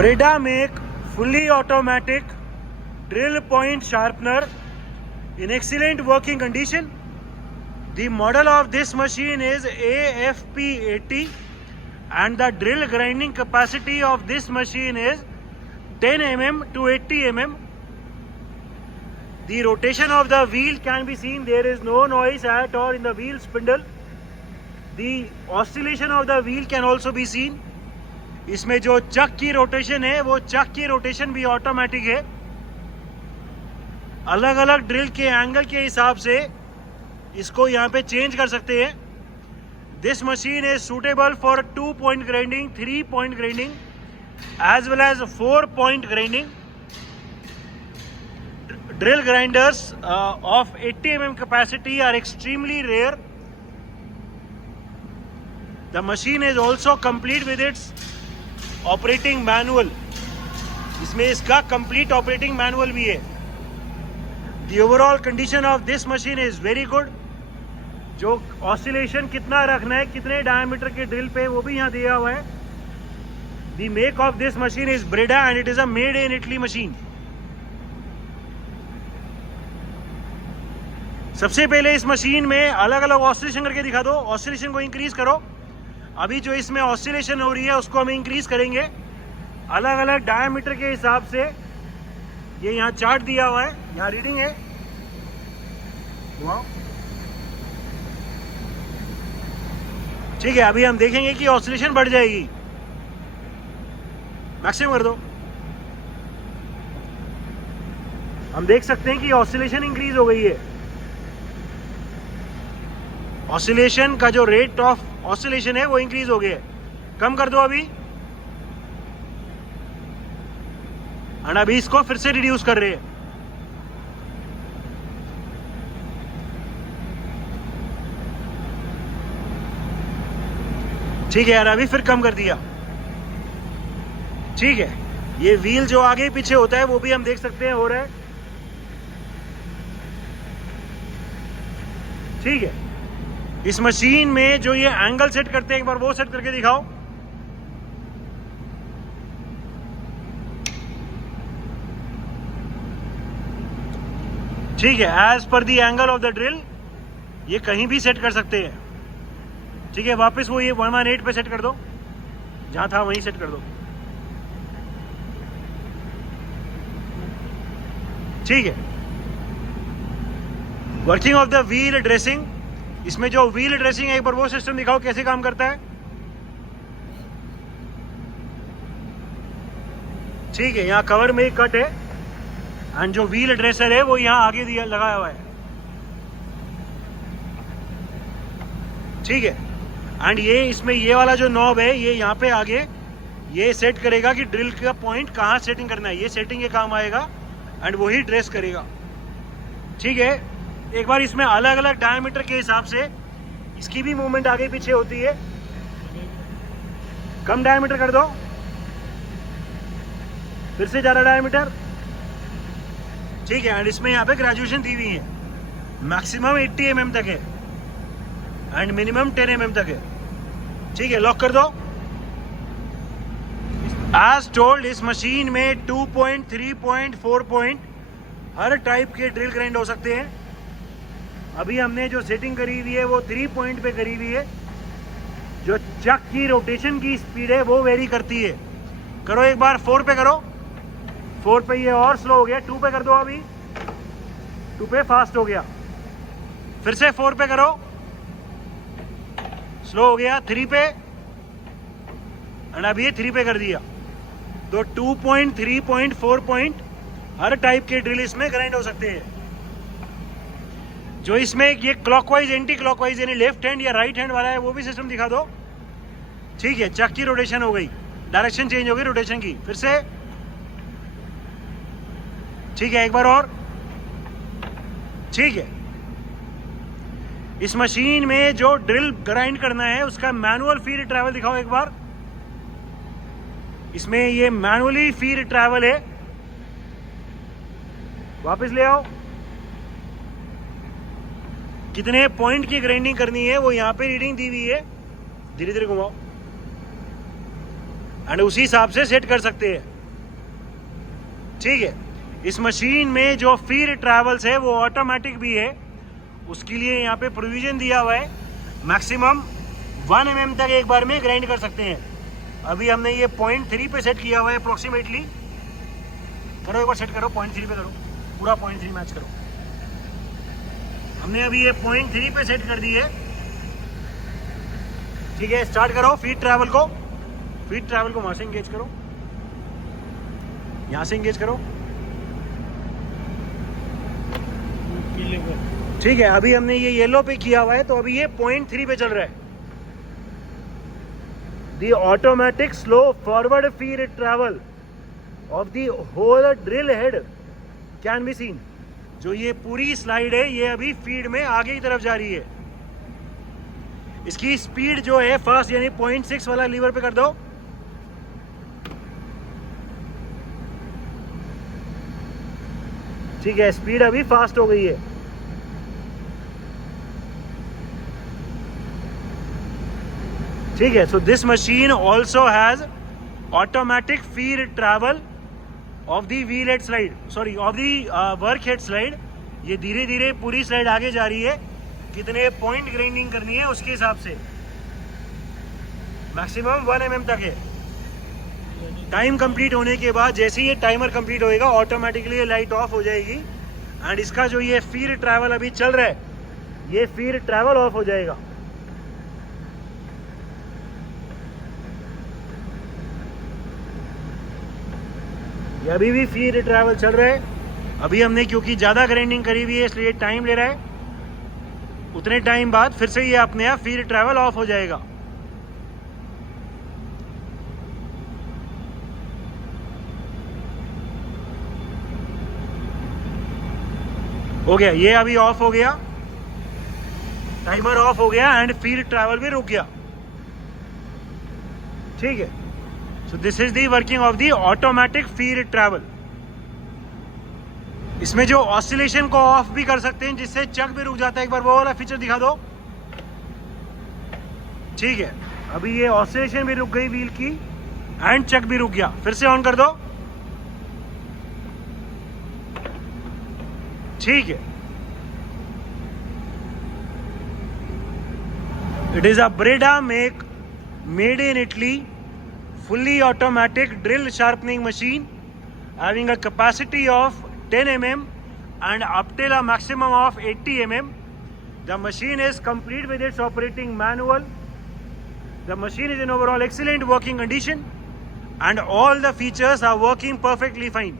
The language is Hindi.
Breda make fully automatic drill point sharpener in excellent working condition. The model of this machine is AFP80 and the drill grinding capacity of this machine is 10 mm to 80 mm. The rotation of the wheel can be seen. There is no noise at all in the wheel spindle. The oscillation of the wheel can also be seen. इसमें जो चक की रोटेशन है वो चक की रोटेशन भी ऑटोमेटिक है. अलग अलग ड्रिल के एंगल के हिसाब से इसको यहाँ पे चेंज कर सकते हैं. This machine is suitable for 2 point grinding, 3 point grinding as well as 4 point grinding. Drill grinders of 80 mm capacity are extremely rare. The machine is also complete with its operating manual. इसमें इसका कंप्लीट ऑपरेटिंग मैनुअल भी है. The overall condition of this machine is very good. जो ऑसिलेशन कितना रखना है, कितने डायमीटर के ड्रिल पे, वो भी यहाँ दिया हुआ है. The make of this machine is Breda and it is a made in Italy machine. सबसे पहले इस मशीन में अलग अलग ऑसिलेशन करके दिखा दो. ऑसिलेशन को इंक्रीज करो. अभी जो इसमें ऑसिलेशन हो रही है उसको हम इंक्रीज करेंगे अलग अलग डायमीटर के हिसाब से. ये यहाँ चार्ट दिया हुआ है, यहाँ रीडिंग है. ठीक है, अभी हम देखेंगे कि ऑसिलेशन बढ़ जाएगी. मैक्सिमम कर दो. हम देख सकते हैं कि ऑसिलेशन इंक्रीज हो गई है. ऑसिलेशन का जो रेट ऑफ ऑसिलेशन है वो इंक्रीज हो गया है. कम कर दो अभी. और अभी इसको फिर से रिड्यूस कर रहे हैं. ठीक है यार, अभी फिर कम कर दिया. ठीक है, ये व्हील जो आगे पीछे होता है वो भी हम देख सकते हैं हो रहा है. ठीक है, इस मशीन में जो ये एंगल सेट करते हैं एक बार वो सेट करके दिखाओ. ठीक है, as per the angle of the drill ये कहीं भी सेट कर सकते हैं. ठीक है, वापस वो ये 118 पे सेट कर दो. जहां था वहीं सेट कर दो. ठीक है, working of the wheel dressing. इसमें जो व्हील ड्रेसिंग है एक बार वो सिस्टम दिखाओ कैसे काम करता है. ठीक है, यहाँ कवर में एक कट है एंड जो व्हील ड्रेसर है वो यहाँ आगे दिया लगाया हुआ है. ठीक है, एंड ये इसमें ये वाला जो नॉब है ये यहाँ पे आगे ये सेट करेगा कि ड्रिल का पॉइंट कहाँ सेटिंग करना है. ये सेटिंग के काम आएगा एंड वही ड्रेस करेगा. ठीक है, एक बार इसमें अलग अलग डायमीटर के हिसाब से इसकी भी मूवमेंट आगे पीछे होती है. कम डायमीटर कर दो. फिर से ज़्यादा डायमीटर. ठीक है, एंड इसमें यहाँ पे ग्रेजुएशन दी हुई है. मैक्सिमम 80 mm तक है एंड मिनिमम 10 mm तक है. ठीक है, लॉक कर दो. एज टोल्ड इस मशीन में 2 point, 3 point, 4 point हर टाइप के ड्रिल ग्राइंड हो सकते हैं. अभी हमने जो सेटिंग करी हुई है वो 3 point पे करी हुई है. जो चक की रोटेशन की स्पीड है वो वेरी करती है. करो एक बार 4 पे करो. 4 पे ये और स्लो हो गया. 2 पे कर दो. अभी 2 पे फास्ट हो गया. फिर से 4 पे करो, स्लो हो गया. 3 पे एंड अभी ये 3 पे कर दिया. तो 2 point, 3 point, 4 point हर टाइप के ड्रिल इसमें ग्राइंड हो सकते हैं. जो इसमें ये क्लॉकवाइज एंटी क्लॉकवाइज यानी लेफ्ट हैंड या राइट हैंड वाला है वो भी सिस्टम दिखा दो. ठीक है, चक की रोटेशन हो गई, डायरेक्शन चेंज हो गई रोटेशन की. फिर से. ठीक है, एक बार और. ठीक है, इस मशीन में जो ड्रिल ग्राइंड करना है उसका मैनुअल फीड ट्रैवल दिखाओ एक बार. इसमें ये मैनुअली फीड ट्रैवल है. वापस ले आओ. कितने पॉइंट की ग्राइंडिंग करनी है वो यहाँ पे रीडिंग दी हुई है. धीरे धीरे घुमाओ एंड उसी हिसाब से सेट कर सकते हैं. ठीक है, इस मशीन में जो फीड ट्रैवल्स है वो ऑटोमेटिक भी है, उसके लिए यहाँ पे प्रोविजन दिया हुआ है। मैक्सिमम 1 mm तक एक बार में ग्राइंड कर सकते हैं। अभी हमने ये 0.3 पे सेट किया हुआ है अप्रोक्सीमेटली। करो एक बार सेट करो, 0.3 पे करो, पूरा 0.3 मैच करो। हमने अभी ये 0.3 पे सेट कर दी है। ठीक है, स्टार्ट करो फीड ट्रैवल को। फीड ट्रैवल को वहां से एंगेज करो, यहां से एंगेज करो। ठीक है, अभी हमने ये येलो पे किया हुआ है, तो अभी ये 0.3 पे चल रहा है। The automatic slow forward feed travel of the whole drill head can be seen. जो ये पूरी स्लाइड है ये अभी फीड में आगे की तरफ जा रही है। इसकी स्पीड जो है फास्ट, यानी 0.6 वाला लीवर पे कर दो। ठीक है, स्पीड अभी फास्ट हो गई है। ठीक है, so this machine also has automatic feed travel of the wheel head slide, sorry of the work head slide. ये धीरे धीरे पूरी स्लाइड आगे जा रही है, कितने पॉइंट ग्राइंडिंग करनी है उसके हिसाब से। मैक्सिमम 1 mm तक है। टाइम कंप्लीट होने के बाद जैसे ही ये टाइमर कंप्लीट होएगा ऑटोमेटिकली ये लाइट ऑफ हो जाएगी। एंड इसका जो ये फीड ट्रैवल अभी चल रहा है, ये फीड ट्रैवल ऑफ हो जाएगा। ये अभी भी फीड ट्रैवल चल रहा है। अभी हमने क्योंकि ज़्यादा ग्राइंडिंग करी हुई है इसलिए टाइम ले रहा है। उतने टाइम बाद फिर से ये अपने आप फीड ट्रैवल ऑफ हो जाएगा। हो गया, ये अभी ऑफ हो गया, टाइमर ऑफ हो गया एंड फीड ट्रैवल भी रुक गया। ठीक है, so this is the working of the automatic feed travel. इसमें जो ऑसिलेशन को ऑफ भी कर सकते हैं जिससे चक भी रुक जाता है। एक बार वो वाला फीचर दिखा दो। ठीक है, अभी ये ऑसिलेशन भी रुक गई व्हील की एंड चक भी रुक गया। फिर से ऑन कर दो। ठीक है, it is a Breda made in Italy, fully automatic drill sharpening machine having a capacity of 10 mm and up till a maximum of 80 mm. The machine is complete with its operating manual. The machine is in overall excellent working condition and all the features are working perfectly fine.